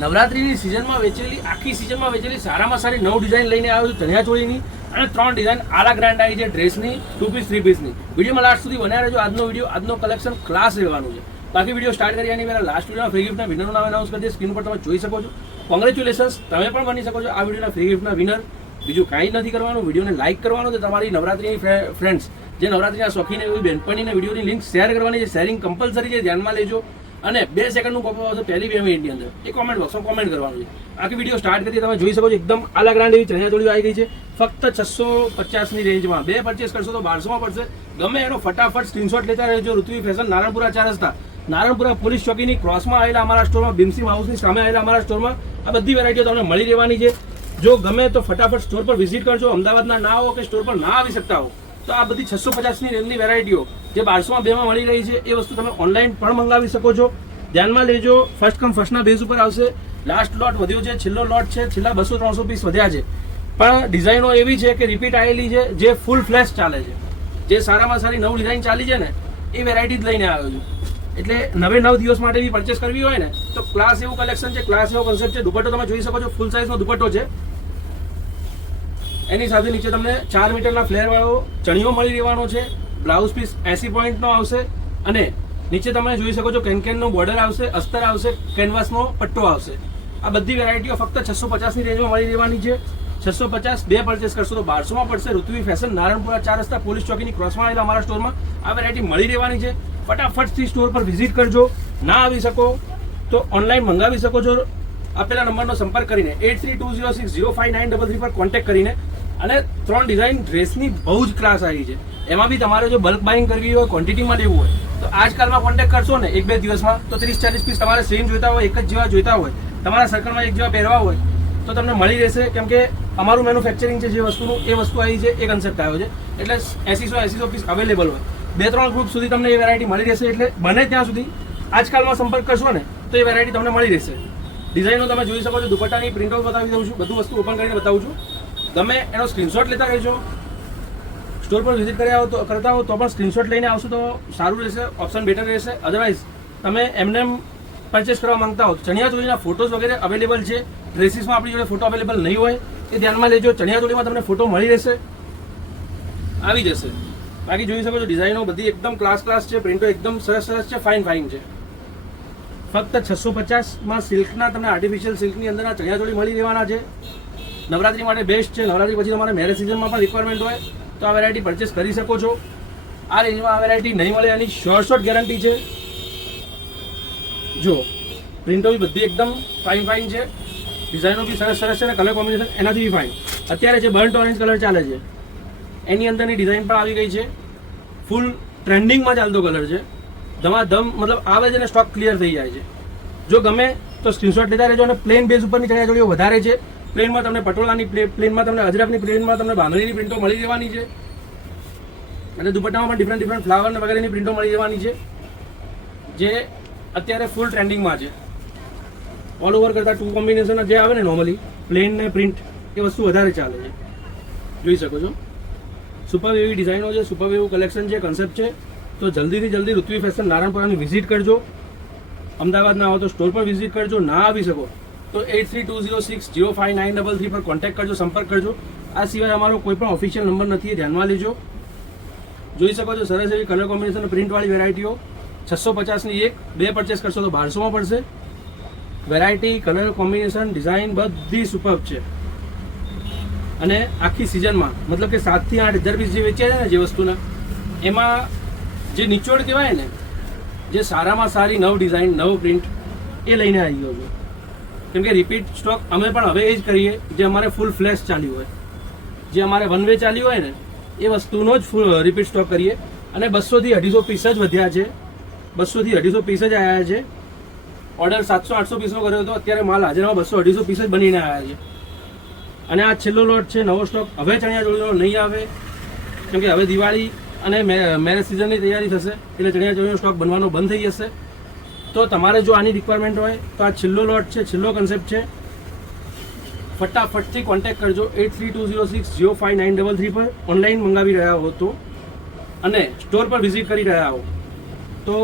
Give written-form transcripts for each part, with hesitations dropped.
નવરાત્રીની સિઝનમાં વેચેલી આખી સિઝનમાં વેચેલી સારામાં સારી 9 ડિઝાઇન લઈને આવ્યો છું ચણિયાચોળીની અને 3 ડિઝાઇન આલા ગ્રાન્ડ આવી છે ડ્રેસની 2 પીસ 3 પીસની. વિડીયોમાં લાસ્ટ સુધી બન્યા રહેજો. આજનો કલેક્શન ક્લાસ રહેવાનું છે. બાકી વિડીયો સ્ટાર્ટ કરીએ એની પહેલા લાસ્ટ વિડીયોના ફ્રી ગિફ્ટના વિનરનું નામ એનાઉન્સ કરી દઈએ. સ્ક્રીન પર તમે જોઈ શકો છો. કોંગ્રેચ્યુલેશન્સ, તમે પણ બની શકો છો આ વિડીયોના ફ્રી ગિફ્ટના વિનર. બીજું કાંઈ નથી કરવાનું, વિડીયોને લાઇક કરવાનું છે. તમારી નવરાત્રીની ફ્રેન્ડ્સ જે નવરાત્રીના શોખીન એવી બહેનપણીને વિડીયોની લિંક શેર કરવાની છે. શેરિંગ કમ્પલસરી છે, ધ્યાનમાં લેજો. અને 2 સેકન્ડનું કોપો આવશે પહેલી 2 મિનિટની અંદર. એ કોમેન્ટ બોક્સમાં કોમેન્ટ કરવાનું છે. આખી વિડીયો સ્ટાર્ટ કરીએ. તમે જોઈ શકો છો એકદમ આલા ગ્રાન્ડ એવી ચણિયાચોળીઓ આવી ગઈ છે ફક્ત 650ની રેન્જમાં. 2 પરચેસ કરશો તો 1200માં પડશે. ગમે એનો ફટાફટ સ્ક્રીનશોટ લેતા રહેજો. ઋત્વી ફેશન, નારણપુરા 4 રસ્તા, નારણપુરા પોલીસ ચોકીની ક્રોસમાં આવેલા અમારા સ્ટોરમાં, ભીમસિંહ હાઉસની સામે આવેલા અમારા સ્ટોરમાં આ બધી વેરાયટીઓ તમને મળી રહેવાની છે. જો ગમે તો ફટાફટ સ્ટોર પર વિઝિટ કરજો. અમદાવાદના ના હો કે સ્ટોર પર ના આવી શકતા હો તો આ બધી 650ની રેન્જની વેરાયટીઓ જે 1200માં 2માં મળી રહી છે એ વસ્તુ તમે ઓનલાઈન પણ મંગાવી શકો છો. ધ્યાનમાં લેજો, ફર્સ્ટ કમ ફર્સ્ટના બેઝ ઉપર આવશે. લાસ્ટ લોટ વધ્યો છે, છેલ્લો લોટ છે, છેલ્લા 200-300 પીસ વધ્યા છે. પણ ડિઝાઇનો એવી છે કે રિપીટ આવેલી છે, જે ફૂલ ફ્લેશ ચાલે છે. જે સારામાં સારી 9 ડિઝાઇન ચાલી છે ને એ વેરાયટી જ લઈને આવ્યો છું. એટલે 9 દિવસ માટે બી પરચેસ કરવી હોય ને તો ક્લાસ એવું કલેક્શન છે, ક્લાસ એવો કોન્સેપ્ટ છે. દુપટ્ટો તમે જોઈ શકો છો, ફૂલ સાઇઝનો દુપટ્ટો છે. એની સાથે નીચે તમને 4 મીટરના ફ્લેરવાળો ચણિયો મળી રહેવાનો છે. બ્લાઉઝ પીસ 80 પોઈન્ટનો આવશે અને નીચે તમે જોઈ શકો છો કેનકેનનો બોર્ડર આવશે, અસ્તર આવશે, કેનવાસનો પટ્ટો આવશે. આ બધી વેરાયટીઓ ફક્ત 650ની રેન્જમાં મળી રહેવાની છે. 650 2 પરચેસ કરશો તો 1200માં પડશે. ઋત્વી ફેશન, નારણપુરા 4 રસ્તા, પોલીસ ચોકીની ક્રોસમાં આવેલા અમારા સ્ટોરમાં આ વેરાયટી મળી રહેવાની છે. ફટાફટથી સ્ટોર પર વિઝિટ કરજો. ના આવી શકો તો ઓનલાઈન મંગાવી શકો છો. આપેલા નંબરનો સંપર્ક કરીને 8320605933 પર કોન્ટેક્ટ કરીને. અને 3 ડિઝાઇન ડ્રેસની બહુ જ ક્લાસ આવી છે. એમાં બી તમારે જો બલ્ક બાઇંગ કરવી હોય, ક્વોન્ટિટીમાં લેવું હોય તો આજકાલમાં કોન્ટેક્ટ કરશો ને 1-2 દિવસમાં તો 30-40 પીસ તમારે સેમ જોઈતા હોય, એક જ જેવા જોઈતા હોય, તમારા સર્કલમાં એક જેવા પહેરવા હોય તો તમને મળી રહેશે. કેમ કે અમારું મેન્યુફેક્ચરિંગ છે જે વસ્તુનું એ વસ્તુ આવી છે, એ કન્સેપ્ટ આવ્યો છે. એટલે 80-100 પીસ અવેલેબલ હોય. 2-3 ગ્રુપ સુધી તમને એ વેરાયટી મળી રહેશે. એટલે બને ત્યાં સુધી આજકાલમાં સંપર્ક કરશો ને તો એ વેરાયટી તમને મળી રહેશે. ડિઝાઇનો તમે જોઈ શકો છો. દુપટ્ટાની પ્રિન્ટઆઉટ બતાવી દઉં છું, બધું વસ્તુ ઓપન કરીને બતાવું છું. તમે એનો સ્ક્રીનશોટ લેતા રહેજો. સ્ટોર પર વિઝિટ કરતા હો તો પણ સ્ક્રીનશોટ લઈને આવશો તો સારું રહેશે, ઓપ્શન બેટર રહેશે. અધરવાઇઝ તમે એમને પરચેસ કરવા માંગતા હો તો ચણિયાચોળીના ફોટોઝ વગેરે અવેલેબલ છે. ડ્રેસીસમાં આપણી જોડે ફોટો અવેલેબલ નહીં હોય એ ધ્યાનમાં લેજો. ચણિયાચોળીમાં તમને ફોટો મળી રહેશે, આવી જશે. બાકી જોઈ શકો છો ડિઝાઇનો બધી એકદમ ક્લાસ છે. પ્રિન્ટો એકદમ સરસ છે, ફાઇન છે. ફક્ત 650માં સિલ્કના તમને આર્ટિફિશિયલ સિલ્કની અંદરના ચણિયાચોળી મળી રહેવાના છે. નવરાત્રી માટે બેસ્ટ છે. નવરાત્રી પછી તમારે મેરેજ સિઝનમાં પણ રિક્વાયરમેન્ટ હોય તો આ વેરાયટી પરચેસ કરી શકો છો. આ રેન્જમાં આ વેરાયટી નહીં મળે એની શોર્ટ ગેરંટી છે. જો પ્રિન્ટો બી બધી એકદમ ફાઇન છે. ડિઝાઇનો બી સરસ છે અને કલર કોમ્બિનેશન એનાથી બી ફાઇન. અત્યારે જે બર્ન્ટ ઓરેન્જ કલર ચાલે છે એની અંદરની ડિઝાઇન પણ આવી ગઈ છે. ફૂલ ટ્રેન્ડિંગમાં ચાલતો કલર છે. ધમાધમ મતલબ આવે છે ને સ્ટોક ક્લિયર થઈ જાય છે. જો ગમે તો સ્ક્રીનશોટ લેતા રહેજો. અને પ્લેન બેઝ ઉપરની ચણિયાચોળીઓ વધારે છે. પ્લેનમાં તમને પટોળાની પ્લેનમાં તમને અજરકની પ્લેનમાં તમને બાંધણીની પ્રિન્ટો મળી રહેવાની છે. અને દુપટ્ટામાં પણ ડિફરન્ટ ફ્લાવર ને વગેરેની પ્રિન્ટો મળી રહેવાની છે, જે અત્યારે ફૂલ ટ્રેન્ડિંગમાં છે. ઓલ ઓવર કરતાં 2 કોમ્બિનેશન જે આવે ને નોર્મલી પ્લેન ને પ્રિન્ટ એ વસ્તુ વધારે ચાલે છે. જોઈ શકો છો સુપર એવી ડિઝાઇનો છે, સુપર એવું કલેક્શન છે, કન્સેપ્ટ છે. તો જલ્દીથી જલ્દી ઋત્વી ફેશન નારણપુરાની વિઝિટ કરજો. અમદાવાદ ના આવો તો સ્ટોર પર વિઝિટ કરજો. ના આવી શકો તો 8320605933 પર કોન્ટેક્ટ કરજો, સંપર્ક કરજો. આ સિવાય અમારો કોઈ પણ ઓફિશિયલ નંબર નથી, એ ધ્યાનમાં લેજો. જોઈ શકો છો સરસ એવી કલર કોમ્બિનેશન પ્રિન્ટવાળી વેરાયટીઓ 650ની 2 પરચેસ કરશો તો 1200માં પડશે. વેરાયટી, કલર કોમ્બિનેશન, ડિઝાઇન બધી સુપર્બ છે. અને આખી સિઝનમાં મતલબ કે 7 થી 8 હજાર પીસ જે વેચ્યા છે ને જે વસ્તુના, એમાં જે નિચોડ કહેવાય ને, જે સારામાં સારી 9 ડિઝાઇન 9 પ્રિન્ટ એ લઈને આવી ગયો છું. કેમ કે રિપીટ સ્ટોક અમે પણ હવે એ જ કરીએ જે અમારે ફૂલ ફ્લેશ ચાલ્યું હોય, જે અમારે વન વે ચાલ્યું હોય ને એ વસ્તુનો જ ફૂલ રિપીટ સ્ટોક કરીએ. અને 200 થી 250 પીસ જ વધ્યા છે. 200 થી 250 પીસ જ આવ્યા છે. ઓર્ડર 700-800 પીસનો કર્યો હતો, અત્યારે માલ હાજરમાં 200-250 પીસ જ બનીને આવ્યા છે. અને આ છેલ્લો લોટ છે, નવો સ્ટોક હવે ચણિયાચોળીનો નહીં આવે. કેમ કે હવે દિવાળી અને મેરેજ સિઝનની તૈયારી થશે એટલે ચણિયાચોળીનો સ્ટોક બનવાનો બંધ થઈ જશે. તો તમારે જો આની રિક્વાયરમેન્ટ હોય તો આ છેલ્લો લોટ છે, છેલ્લો કન્સેપ્ટ છે. ફટાફટથી કોન્ટેક્ટ કરજો 8320605933 પર. ઓનલાઈન મંગાવી રહ્યા હો તો અને સ્ટોર પર વિઝિટ કરી રહ્યા હો તો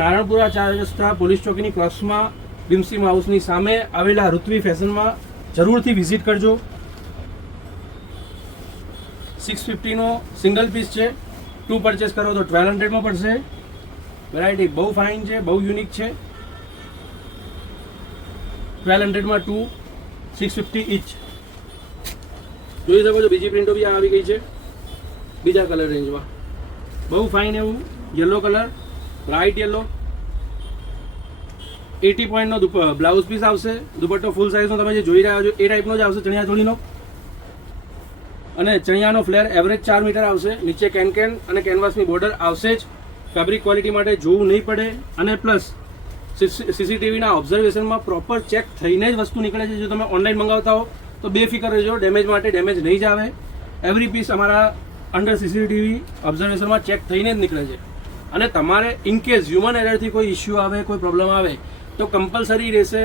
નારણપુરા 4 રસ્તા પોલીસ ચોકીની ક્રોસમાં ભીમસી હાઉસની સામે આવેલા ઋત્વી ફેશનમાં જરૂરથી વિઝિટ કરજો. 650નો સિંગલ પીસ છે, 2 પરચેસ કરો તો 1200માં પડશે. વેરાયટી બહુ ફાઇન છે, બહુ યુનિક છે. 1200માં 2, 650 ઇચ. જોઈ શકો છો બીજી પ્રિન્ટો બી આવી ગઈ છે બીજા કલર રેન્જમાં. બહુ ફાઇન એવું યલો કલર, બ્રાઇટ યલો. 80 પોઈન્ટનો બ્લાઉઝ પીસ આવશે. દુપટ્ટો ફૂલ સાઇઝનો તમે જે જોઈ રહ્યા છો એ ટાઈપનો જ આવશે, ચણિયા ચોળીનો. અને ચણિયાનો ફ્લેર એવરેજ 4 મીટર આવશે. નીચે કેન અને કેનવાસની બોર્ડર આવશે જ. ફેબ્રિક ક્વોલિટી માટે જોવું નહીં પડે. અને પ્લસ સીસીટીવીના ઓબ્ઝર્વેશનમાં પ્રોપર ચેક થઈને જ વસ્તુ નીકળે છે. જો તમે ઓનલાઈન મંગાવતા હો તો બેફિકર રહેજો, ડેમેજ માટે ડેમેજ નહીં જ આવે. એવરી પીસ અમારા અંડર સીસીટીવી ઓબ્ઝર્વેશનમાં ચેક થઈને જ નીકળે છે. અને તમારે ઇનકેસ હ્યુમન એરરથી કોઈ ઇસ્યુ આવે, કોઈ પ્રોબ્લેમ આવે તો કમ્પલસરી રહેશે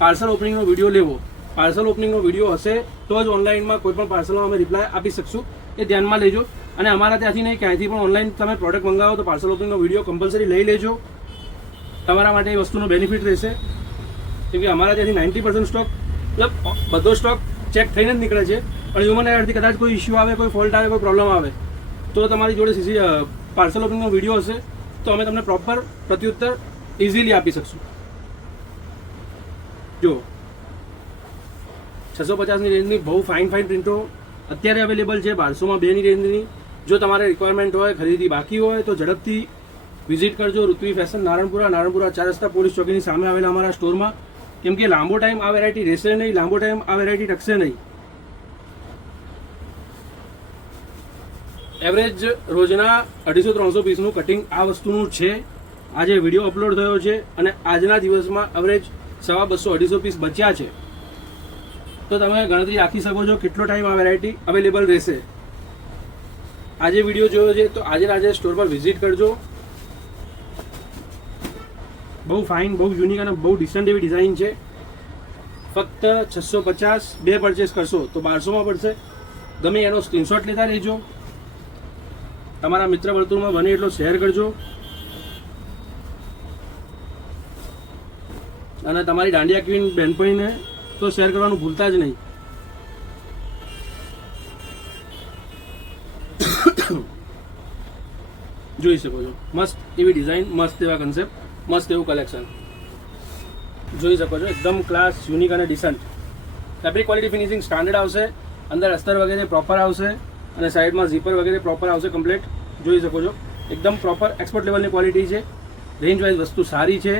પાર્સલ ઓપનિંગનો વિડીયો લેવો. પાર્સલ ઓપનિંગનો વિડીયો હશે તો જ ઓનલાઈનમાં કોઈ પણ પાર્સલમાં અમે રિપ્લાય આપી શકશું. એ ધ્યાનમાં લેજો. અને અમારા ત્યાંથી નહીં, ક્યાંયથી પણ ઓનલાઈન તમે પ્રોડક્ટ મંગાવો તો પાર્સલ ઓપનિંગનો વિડીયો કમ્પલસરી લઈ લેજો. તમારા માટે એ વસ્તુનો બેનિફિટ રહેશે. કેમ કે અમારા ત્યાંથી 90% સ્ટોક, મતલબ બધો સ્ટોક ચેક થઈને જ નીકળે છે. પણ હ્યુમન એરરથી કદાચ કોઈ ઇસ્યુ આવે, કોઈ ફોલ્ટ આવે, કોઈ પ્રોબ્લેમ આવે તો તમારી જોડે પાર્સલ ઓપનિંગનો વિડીયો હશે તો અમે તમને પ્રોપર પ્રત્યુત્તર ઇઝીલી આપી શકશું. જો 650ની રેન્જની બહુ ફાઇન પ્રિન્ટો અત્યારે અવેલેબલ છે. 1200માં 2ની રેન્જની. જો તમારે રિક્વાયરમેન્ટ હોય, ખરીદી બાકી હોય તો ઝડપથી વિઝિટ કરજો ઋત્વી ફેશન, નારણપુરા 4 રસ્તા પોલીસ ચોકીની સામે આવેલા અમારા સ્ટોરમાં. કેમ કે લાંબો ટાઈમ આ વેરાયટી રહેશે નહીં, લાંબો ટાઈમ આ વેરાયટી ટકશે નહીં. એવરેજ રોજના 250-300 પીસનું કટિંગ આ વસ્તુનું છે. આજે વિડીયો અપલોડ થયો છે અને આજના દિવસમાં એવરેજ 250-250 પીસ બચ્યા છે. તો તમે ગણતરી રાખી શકો છો કેટલો ટાઈમ આ વેરાયટી અવેલેબલ રહેશે. આજે વિડીયો જોયો છે તો આજે સ્ટોર પર વિઝિટ કરજો. બહુ ફાઇન, બહુ યુનિક અને બહુ ડિસન્ટ એવી ડિઝાઇન છે. ફક્ત 650, 2 પરચેસ કરશો તો 1200માં પડશે. ગમે એનો સ્ક્રીનશોટ લેતા રહેજો. તમારા મિત્ર વર્તુળમાં બને એટલો શેર કરજો. અને તમારી દાંડિયા ક્વીન બહેનપણીને તો શેર કરવાનું ભૂલતા જ નહીં. જોઈ શકો છો મસ્ત એવી ડિઝાઇન, મસ્ત એવા કન્સેપ્ટ, મસ્ત એવું કલેક્શન જોઈ શકો છો. એકદમ ક્લાસ, યુનિક અને decent. Fabric quality finishing standard આવશે. અંદર અસ્તર વગેરે પ્રોપર આવશે અને સાઈડમાં ઝીપર વગેરે પ્રોપર આવશે કમ્પ્લીટ. જોઈ શકો છો એકદમ પ્રોપર એક્સપોર્ટ લેવલની ક્વોલિટી છે. રેન્જ વાઇઝ વસ્તુ સારી છે.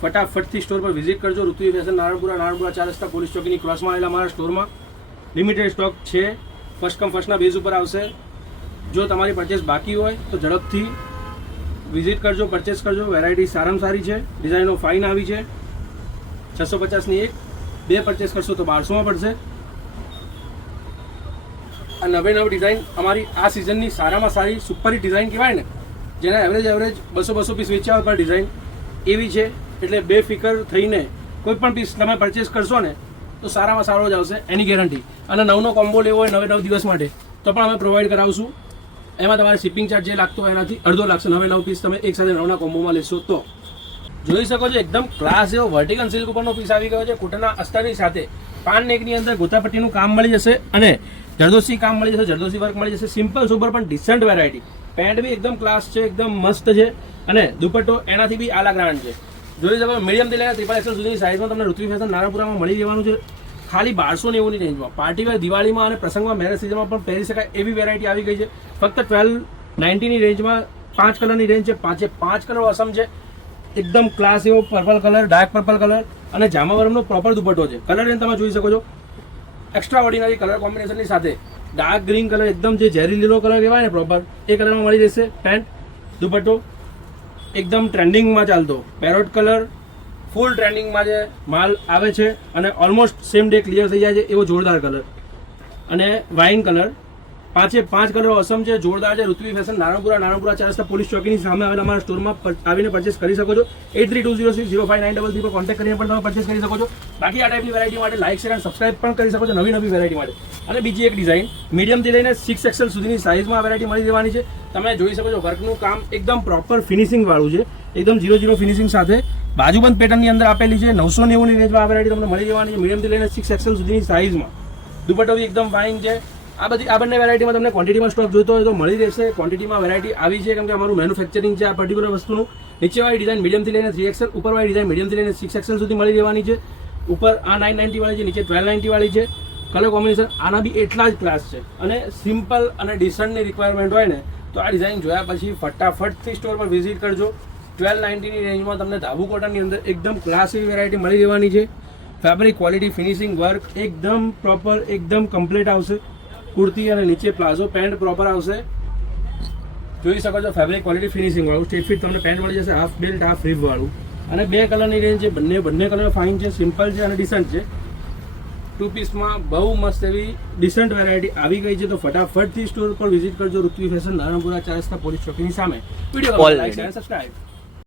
ફટાફટથી સ્ટોર પર વિઝિટ કરજો. ઋત્વી ફેશન, નારણપુરા 4 રસ્તા પોલીસ ચોકીની ક્રોસમાં આવેલા અમારા સ્ટોરમાં લિમિટેડ સ્ટોક છે. ફર્સ્ટ કમ ફર્સ્ટના બેઝ ઉપર આવશે. જો તમારી પરચેસ બાકી હોય તો ઝડપથી વિઝિટ કરજો, પરચેસ કરજો. વેરાયટી સારામાં સારી છે, ડિઝાઇનો ફાઇન આવી છે. 650ની 2 પરચેસ કરશો તો 1200માં પડશે. આ નવી ડિઝાઇન અમારી આ સિઝનની સારામાં સારી સુપરહિટ ડિઝાઇન કહેવાય ને, જેના એવરેજ 200 પીસ વેચ્યા હોય પર ડિઝાઇન એવી છે. એટલે બેફિકર થઈને કોઈ પણ પીસ તમે પરચેસ કરશો ને તો સારામાં સારો જ આવશે, એની ગેરંટી. અને નવનો કોમ્બો લેવો હોય 9 દિવસ માટે તો પણ અમે પ્રોવાઈડ કરાવશું. એમાં તમારે શિપિંગ ચાર્જ જે લાગતો હોય એનાથી અડધો લાગશે. 9 પીસ તમે એક સાથે 9ના કોમ્બોમાં લેશો તો. જોઈ શકો છો એકદમ ક્લાસ એવો વર્ટિકલ સિલ્ક ઉપરનો પીસ આવી ગયો છે. કૂટના અસ્તરની સાથે પાન નેકની અંદર ગોતાપટ્ટીનું કામ મળી જશે અને જરદોશી કામ મળી જશે, જરદોશી વર્ક મળી જશે. સિમ્પલ સુપર પણ ડિસન્ટ વેરાયટી. પેન્ટ બી એકદમ ક્લાસ છે, એકદમ મસ્ત છે. અને દુપટ્ટો એનાથી બી આલા ગ્રાન્ડ છે. જોઈ શકો મીડિયમથી લઈને 3XL સુધીની સાઇઝમાં તમને ઋત્વી ફેશન નારણપુરામાં મળી રહેવાનું છે. ખાલી 1290ની રેન્જમાં પાર્ટીવેર, દિવાળીમાં અને પ્રસંગમાં, મેરેજ સિઝનમાં પણ પહેરી શકાય એવી વેરાયટી આવી ગઈ છે. ફક્ત 1290ની રેન્જમાં 5 કલરની રેન્જ છે. 5 કલર અસમ છે. એકદમ ક્લાસ એવો purple colour, dark purple colour અને જામાવરમનો પ્રોપર દુપટ્ટો છે. કલર રેન્જ તમે જોઈ શકો છો એક્સ્ટ્રા ઓર્ડિનરી કલર કોમ્બિનેશનની સાથે ડાર્ક ગ્રીન કલર, એકદમ જે ઝેરી લીલો કલર કહેવાય ને પ્રોપર, એ કલરમાં મળી જશે. પેન્ટ, દુપટ્ટો એકદમ ટ્રેન્ડિંગમાં ચાલતો પેરોટ કલર, ફૂલ ટ્રેન્ડિંગમાં જે માલ આવે છે અને ઓલમોસ્ટ સેમ ડે ક્લિયર થઈ જાય છે એવો જોરદાર કલર. અને વાઇન કલર, 5 કલર ઓસમ છે, જોરદાર છે. ઋત્વી ફેશન, નારણપુરા 4 રસ્તા પોલીસ ચોકીની સામે આવેલા અમારા સ્ટોરમાં આવીને પરચેસ કરી શકો છો. 8320605933 પર કોન્ટેક્ટ કરીને પણ તમે પરચેસ કરી શકો છો. બાકી આ ટાઈપની વેરાયટી માટે લાઇક, શેર અને સબસ્ક્રાઇબ પણ કરી શકો છો નવી વેરાયટી માટે. અને બીજી એક ડિઝાઇન મીડિયમથી લઈને 6XL સુધીની સાઇઝમાં વેરાયટી મળી રહેવાની છે. તમે જોઈ શકો છો વર્કનું કામ એકદમ પ્રોપર ફિનિશિંગ વાળું છે. એકદમ 0 ફિનિશિંગ સાથે બાજુબંધ પેટર્નની અંદર આપેલી છે. 990 ની રેન્જમાં આ વેરાયટી તમને મળી જવાની છે, મીડિયમથી લઈને 6XL સુધીની સાઇઝમાં. દુપટ્ટો બી એકદમ ફાઇન છે. આ બંને વેરાયટીમાં તમને ક્વોન્ટિટીમાં સ્ટોક જોઈતો હોય તો મળી રહેશે. ક્વોન્ટિટીમાં વેરાયટી આવી છે કેમ કે અમારું મેન્યુફેક્ચરિંગ છે આ પર્ટિક્યુલર વસ્તુનું. નીચેવાળી ડિઝાઇન મીડિયમથી લઈને 3XL, ઉપરવાળી ડિઝાઇન મીડિયમથી લઈને 6XL સુધી મળી રહેવાની છે. ઉપર આ 990 વાળી છે, નીચે 1290 વાળી છે. કલર કોમ્બિનેશન આના બી એટલા જ ક્લાસ છે. અને સિમ્પલ અને ડિસન્ટની રિક્વાયરમેન્ટ હોય ને તો આ ડિઝાઇન જોયા પછી ફટાફટથી સ્ટોર પર વિઝિટ કરજો. 1290ની રેન્જમાં તમને ધાબુ કોટનની અંદર એકદમ ક્લાસ એવી વેરાયટી મળી રહેવાની છે. ફેબ્રિક ક્વોલિટી, ફિનિશિંગ વર્ક એકદમ પ્રોપર, એકદમ કમ્પ્લીટ આવશે. કુર્તી અને નીચે પ્લાઝો પેન્ટ પ્રોપર આવશે. જોઈ શકો છો ફેબ્રિક ક્વોલિટી, ફિનિશિંગ વાળું. સ્ટ્રેટ ફિટ તમને પેન્ટ મળી જશે, હાફ બેલ્ટ, હાફ રીફ વાળું. અને 2 કલરની રેન્જ છે. બંને કલર ફાઇન છે, સિમ્પલ છે અને ડિસન્ટ છે. 2 પીસમાં બહુ મસ્ત એવી ડિસન્ટ વેરાયટી આવી ગઈ છે. તો ફટાફટથી સ્ટોર પર વિઝિટ કરજો. ઋત્વી ફેશન, નારણપુરા 4 રસ્તા પોલીસ ચોકીની સામે. વિડીયો લાઈક અને સબસ્ક્રાઇબ.